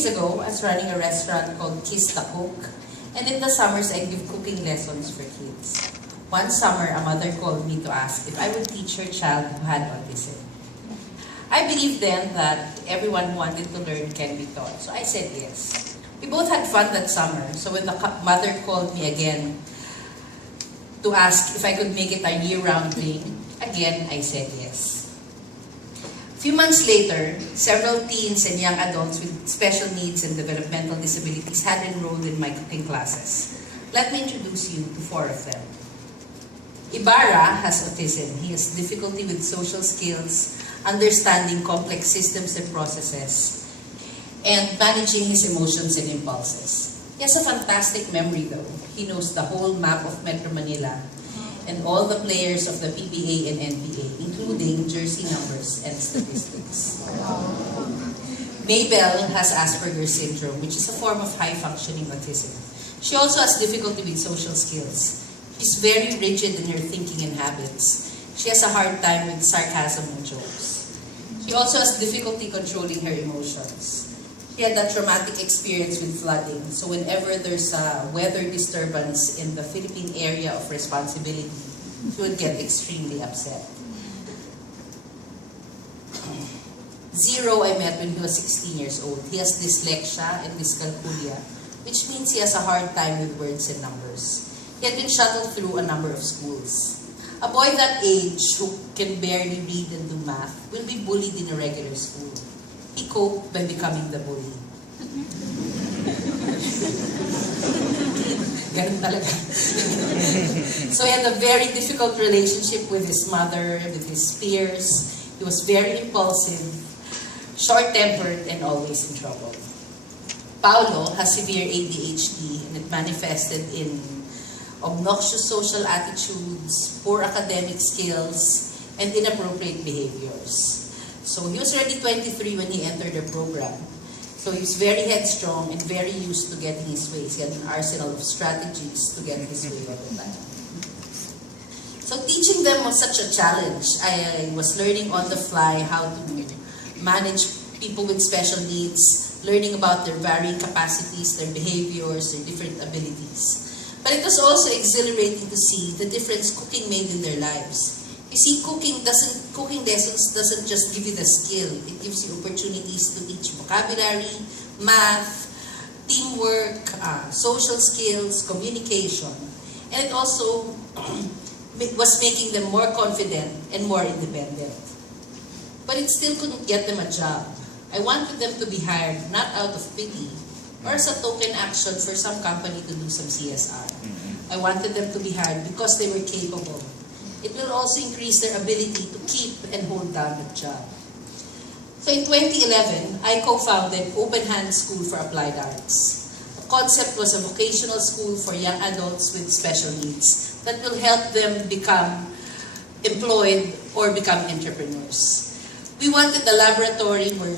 years ago, I was running a restaurant called Kiss the Cook, and in the summers, I give cooking lessons for kids. One summer, a mother called me to ask if I would teach her child who had autism. I believed then that everyone who wanted to learn can be taught, so I said yes. We both had fun that summer, so when the mother called me again to ask if I could make it a year-round thing, again, I said yes. A few months later, several teens and young adults with special needs and developmental disabilities had enrolled in my cooking classes. Let me introduce you to 4 of them. Ibarra has autism. He has difficulty with social skills, understanding complex systems and processes, and managing his emotions and impulses. He has a fantastic memory though. He knows the whole map of Metro Manila and all the players of the PBA and NPA, including jersey numbers and statistics. Mabel has Asperger's syndrome, which is a form of high-functioning autism. She also has difficulty with social skills. She's very rigid in her thinking and habits. She has a hard time with sarcasm and jokes. She also has difficulty controlling her emotions. She had a traumatic experience with flooding, so whenever there's a weather disturbance in the Philippine area of responsibility, she would get extremely upset. Zero I met when he was 16 years old. He has dyslexia and dyscalculia, which means he has a hard time with words and numbers. He had been shuttled through a number of schools. A boy that age who can barely read and do math will be bullied in a regular school. He coped by becoming the bully. Ganun talaga. So he had a very difficult relationship with his mother, with his peers. He was very impulsive, short-tempered, and always in trouble. Paulo has severe ADHD, and it manifested in obnoxious social attitudes, poor academic skills, and inappropriate behaviors. So he was already 23 when he entered the program. So he was very headstrong and very used to getting his ways. He had an arsenal of strategies to get his way all the time. So teaching them was such a challenge. I was learning on the fly how to manage people with special needs, learning about their varying capacities, their behaviors, their different abilities. But it was also exhilarating to see the difference cooking made in their lives. You see, cooking lessons doesn't just give you the skill. It gives you opportunities to teach vocabulary, math, teamwork, social skills, communication. And it also was making them more confident and more independent. But it still couldn't get them a job. I wanted them to be hired not out of pity or as a token action for some company to do some CSR. I wanted them to be hired because they were capable. It will also increase their ability to keep and hold down the job. So in 2011, I co-founded Open Hand School for Applied Arts. The concept was a vocational school for young adults with special needs that will help them become employed or become entrepreneurs. We wanted a laboratory where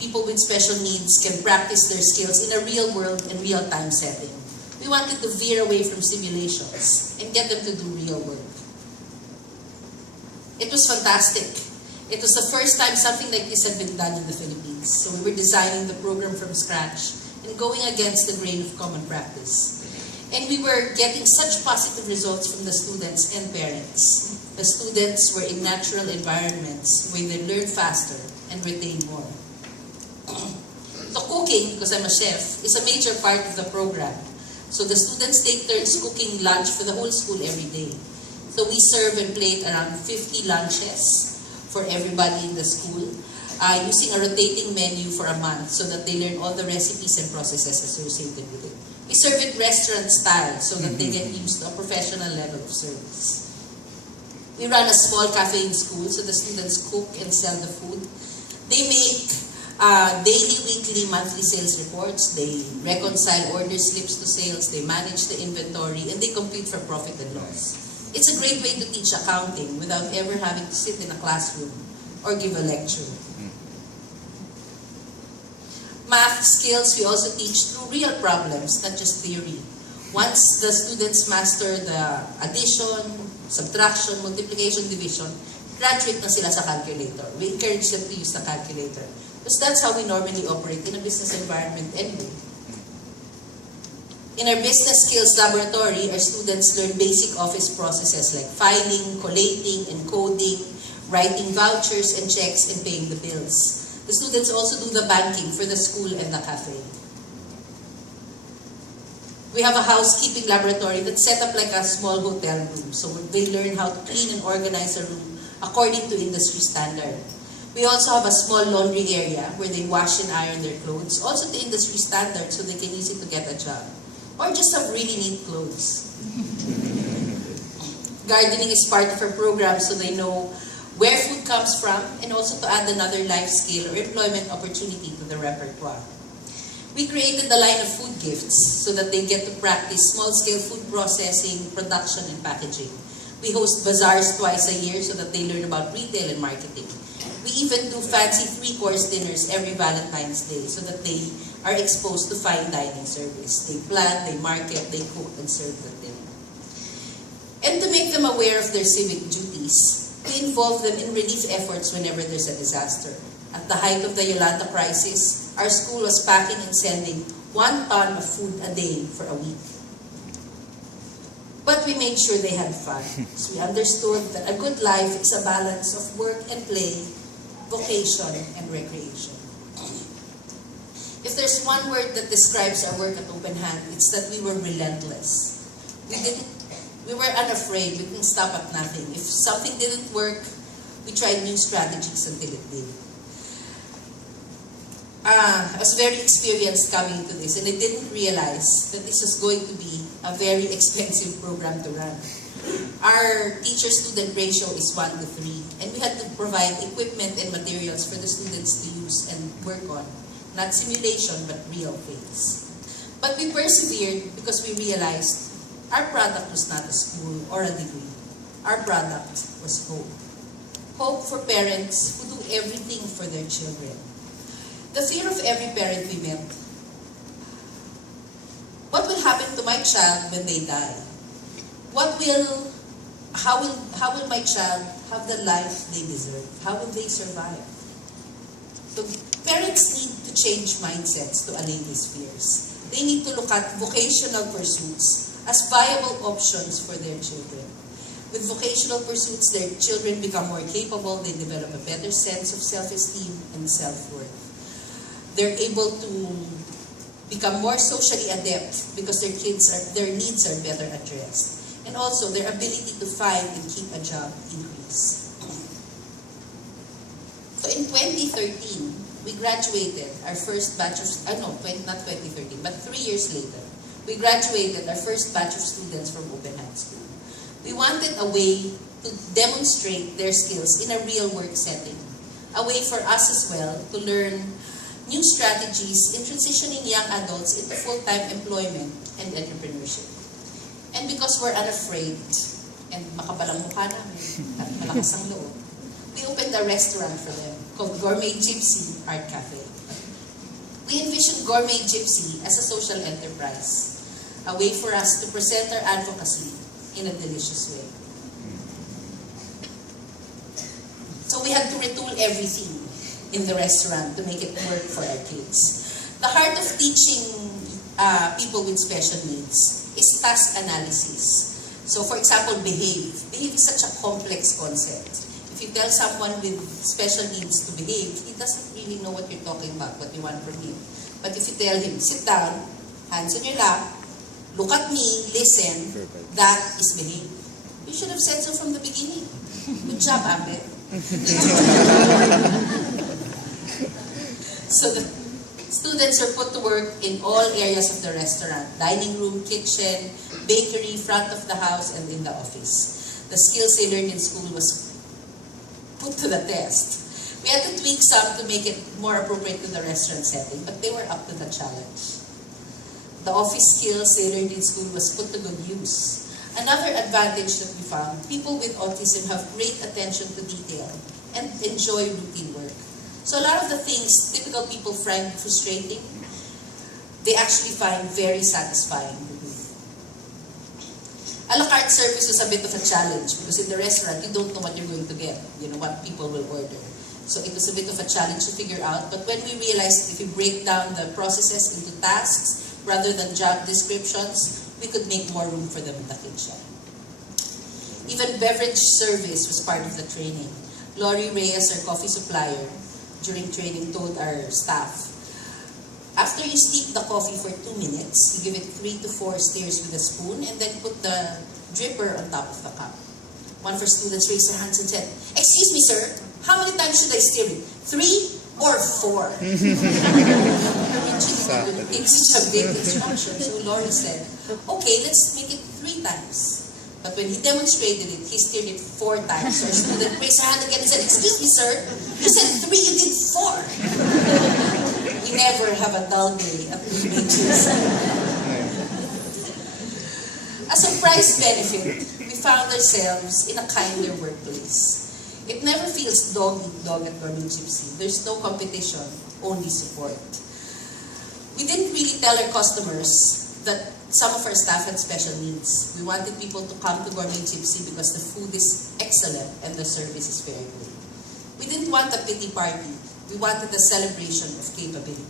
people with special needs can practice their skills in a real world and real-time setting. We wanted to veer away from simulations and get them to do real work. It was fantastic. It was the first time something like this had been done in the Philippines. So we were designing the program from scratch and going against the grain of common practice. And we were getting such positive results from the students and parents. The students were in natural environments where they learn faster and retain more. So cooking, because I'm a chef, is a major part of the program. So the students take turns cooking lunch for the whole school every day. So we serve and plate around 50 lunches for everybody in the school, using a rotating menu for a month so that they learn all the recipes and processes associated with it. We serve it restaurant style so that they get used to a professional level of service. We run a small cafe in school so the students cook and sell the food. They make daily, weekly, monthly sales reports. They reconcile order slips to sales. They manage the inventory and they compute for profit and loss. It's a great way to teach accounting without ever having to sit in a classroom or give a lecture. Math skills we also teach through real problems, not just theory. Once the students master the addition, subtraction, multiplication, division, graduate na sila sa calculator. We encourage them to use the calculator. Because that's how we normally operate in a business environment anyway. In our business skills laboratory, our students learn basic office processes like filing, collating, encoding, writing vouchers and checks, and paying the bills. The students also do the banking for the school and the cafe. We have a housekeeping laboratory that's set up like a small hotel room. So they learn how to clean and organize a room according to industry standard. We also have a small laundry area where they wash and iron their clothes, also to industry standards so they can use it to get a job. Or just have really neat clothes. Gardening is part of our program so they know where food comes from and also to add another life skill or employment opportunity to the repertoire. We created a line of food gifts so that they get to practice small-scale food processing, production, and packaging. We host bazaars twice a year so that they learn about retail and marketing. We even do fancy 3-course dinners every Valentine's Day so that they are exposed to fine dining service. They plan, they market, they cook, and serve the dinner. And to make them aware of their civic duties, we involve them in relief efforts whenever there's a disaster. At the height of the Yolanda crisis, our school was packing and sending 1 ton of food a day for a week. But we made sure they had fun. So we understood that a good life is a balance of work and play, vocation and recreation. If there's one word that describes our work at Open Hand, it's that we were relentless. We were unafraid. We didn't stop at nothing. If something didn't work, we tried new strategies until it did. I was very experienced coming into this, and I didn't realize that this was going to be a very expensive program to run. Our teacher-student ratio is 1 to 3, and we had to provide equipment and materials for the students to use and work on. Not simulation, but real things. But we persevered because we realized our product was not a school or a degree. Our product was hope. Hope for parents who do everything for their children. The fear of every parent we met. What will happen to my child when they die? How will my child have the life they deserve? How will they survive? So parents need to change mindsets to allay these fears. They need to look at vocational pursuits as viable options for their children. With vocational pursuits, their children become more capable, they develop a better sense of self-esteem and self-worth. They're able to become more socially adept because their needs are better addressed. And also, their ability to find and keep a job increase. So in 2013, we graduated our first batch of, not 2013, but 3 years later, we graduated our first batch of students from Open Hand School. We wanted a way to demonstrate their skills in a real work setting. A way for us as well to learn new strategies in transitioning young adults into full-time employment and entrepreneurship. And because we're unafraid and makabalang mukha namin at malakas ang loob, we opened a restaurant for them called Gourmet Gypsy Art Cafe. We envisioned Gourmet Gypsy as a social enterprise, a way for us to present our advocacy in a delicious way. So we had to retool everything in the restaurant to make it work for our kids. The heart of teaching people with special needs is task analysis. So for example, behave. Behave is such a complex concept. If you tell someone with special needs to behave, he doesn't really know what you're talking about, what you want from him. But if you tell him, sit down, hands on your lap, look at me, listen, that is behave. You should have said so from the beginning. Good job, Ambet. So the students are put to work in all areas of the restaurant: dining room, kitchen, bakery, front of the house, and in the office. The skills they learned in school was put to the test. We had to tweak some to make it more appropriate to the restaurant setting, but they were up to the challenge. The office skills they learned in school was put to good use. Another advantage that we found, people with autism have great attention to detail and enjoy routine work. So a lot of the things typical people find frustrating, they actually find very satisfying to do. A la carte service was a bit of a challenge because in the restaurant, you don't know what you're going to get, what people will order. So it was a bit of a challenge to figure out. But when we realized if we break down the processes into tasks rather than job descriptions, we could make more room for them in the kitchen. Even beverage service was part of the training. Lori Reyes, our coffee supplier, during training told our staff, after you steep the coffee for 2 minutes, you give it 3 to 4 stirrs with a spoon and then put the dripper on top of the cup. One of our students raised their hands and said, "Excuse me, sir, how many times should I stir it? 3 or 4? It's such a big instruction. So Lori said, "Okay, let's make it 3 times." But when he demonstrated it, he stirred it 4 times. So our student raised her hand again and said, "Excuse me, sir, you said 3, you did 4. We never have a dull day at Gourmet. A surprise benefit, we found ourselves in a kinder workplace. It never feels dog-eat-dog at Gourmet Gypsy. There's no competition, only support. We didn't really tell our customers that some of our staff had special needs. We wanted people to come to Gourmet Gypsy because the food is excellent and the service is very good. We didn't want a pity party. We wanted a celebration of capability.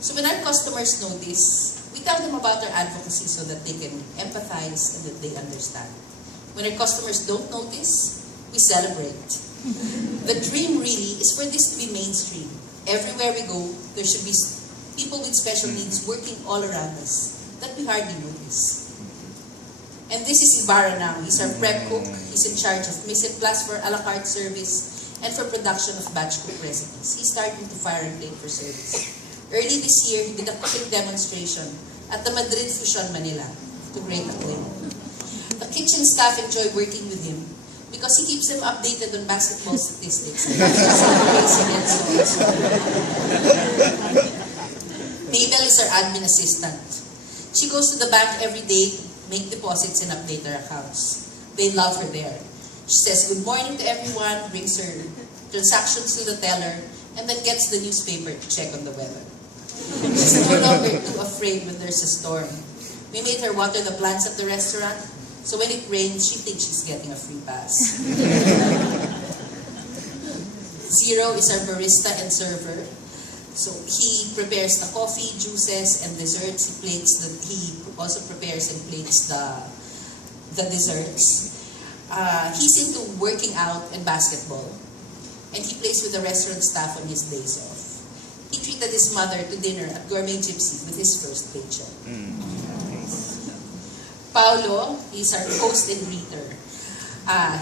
So when our customers know this, we tell them about our advocacy so that they can empathize and that they understand. When our customers don't notice, we celebrate. The dream really is for this to be mainstream. Everywhere we go, there should be people with special needs working all around us that we hardly notice. And this is Ibarra now. He's our prep cook. He's in charge of mise en place for a la carte service and for production of batch cook recipes. He's starting to fire and plate for service. Early this year, he did a cooking demonstration at the Madrid Fusion, Manila, to great acclaim. The kitchen staff enjoy working with him because he keeps them updated on basketball statistics. Mabel is our admin assistant. She goes to the bank every day to make deposits and update her accounts. They love her there. She says good morning to everyone, brings her transactions to the teller, and then gets the newspaper to check on the weather. She's no longer too afraid when there's a storm. We made her water the plants at the restaurant, so when it rains, she thinks she's getting a free pass. Zero is our barista and server. So he prepares the coffee, juices, and desserts. He also prepares and plates the desserts. He's into working out and basketball. And he plays with the restaurant staff on his days off. He treated his mother to dinner at Gourmet Gypsy with his first paycheck. Paolo, he's our host and greeter.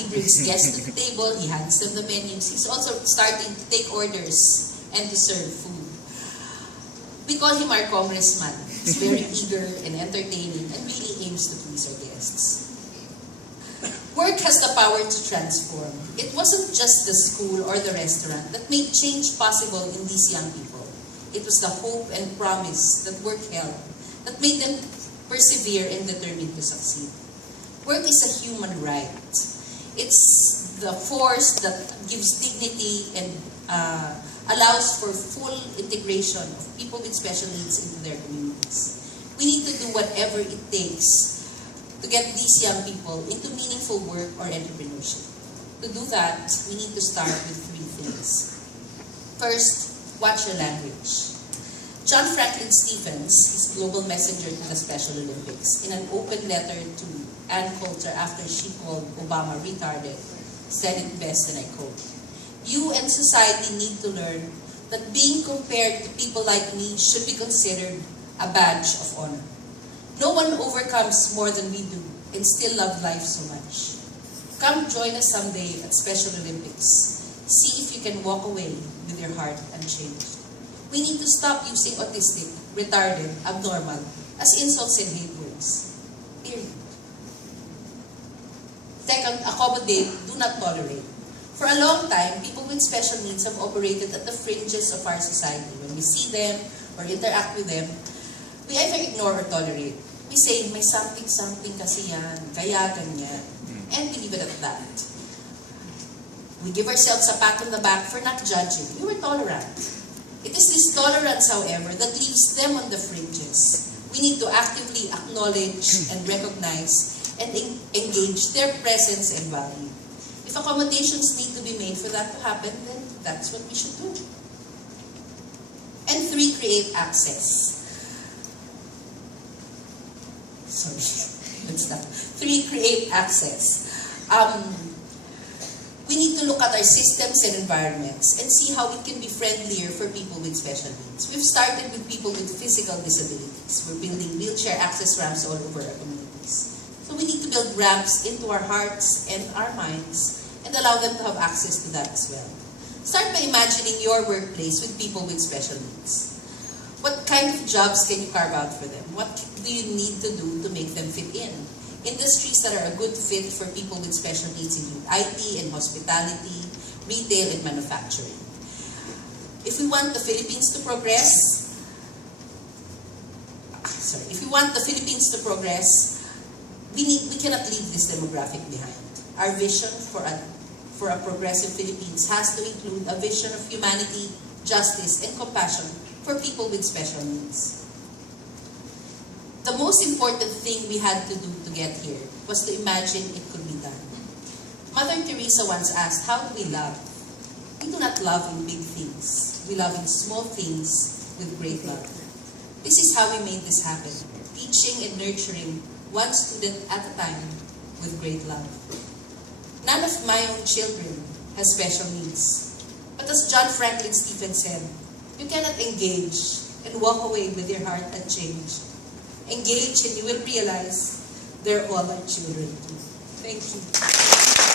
He brings guests to the table, he hands them the menus. He's also starting to take orders and to serve food. We call him our congressman. He's very eager and entertaining and really aims to please our guests. Work has the power to transform. It wasn't just the school or the restaurant that made change possible in these young people. It was the hope and promise that work held that made them persevere and determined to succeed. Work is a human right. It's the force that gives dignity and allows for full integration of people with special needs into their communities. We need to do whatever it takes to get these young people into meaningful work or entrepreneurship. To do that, we need to start with 3 things. First, watch your language. John Franklin Stephens, his global messenger to the Special Olympics, in an open letter to Ann Coulter after she called Obama retarded, said it best, and I quote, "You and society need to learn that being compared to people like me should be considered a badge of honor. No one overcomes more than we do and still love life so much. Come join us someday at Special Olympics. See if you can walk away with your heart unchanged. We need to stop using autistic, retarded, abnormal as insults and hate words. Period. Second, accommodate, do not tolerate. For a long time, people with special needs have operated at the fringes of our society. When we see them or interact with them, we either ignore or tolerate. We say, may something kasi yan, kaya ganyan, and we leave it at that. We give ourselves a pat on the back for not judging. We were tolerant. It is this tolerance, however, that leaves them on the fringes. We need to actively acknowledge and recognize and engage their presence and value. If accommodations need to be made for that to happen, then that's what we should do. And 3, create access. Sorry, that's not. 3, create access. We need to look at our systems and environments and see how it can be friendlier for people with special needs. We've started with people with physical disabilities. We're building wheelchair access ramps all over our communities. So we need to build ramps into our hearts and our minds and allow them to have access to that as well. Start by imagining your workplace with people with special needs. What kind of jobs can you carve out for them? What do you need to do to make them fit in? Industries that are a good fit for people with special needs include IT and hospitality, retail and manufacturing. If we want the Philippines to progress, we cannot leave this demographic behind. Our vision for a progressive Philippines has to include a vision of humanity, justice, and compassion for people with special needs. The most important thing we had to do to get here was to imagine it could be done. Mother Teresa once asked, how do we love? We do not love in big things. We love in small things with great love. This is how we made this happen, teaching and nurturing one student at a time with great love. None of my own children has special needs. But as John Franklin Stephens said, you cannot engage and walk away with your heart unchanged. Engage and you will realize they're all our children too. Thank you.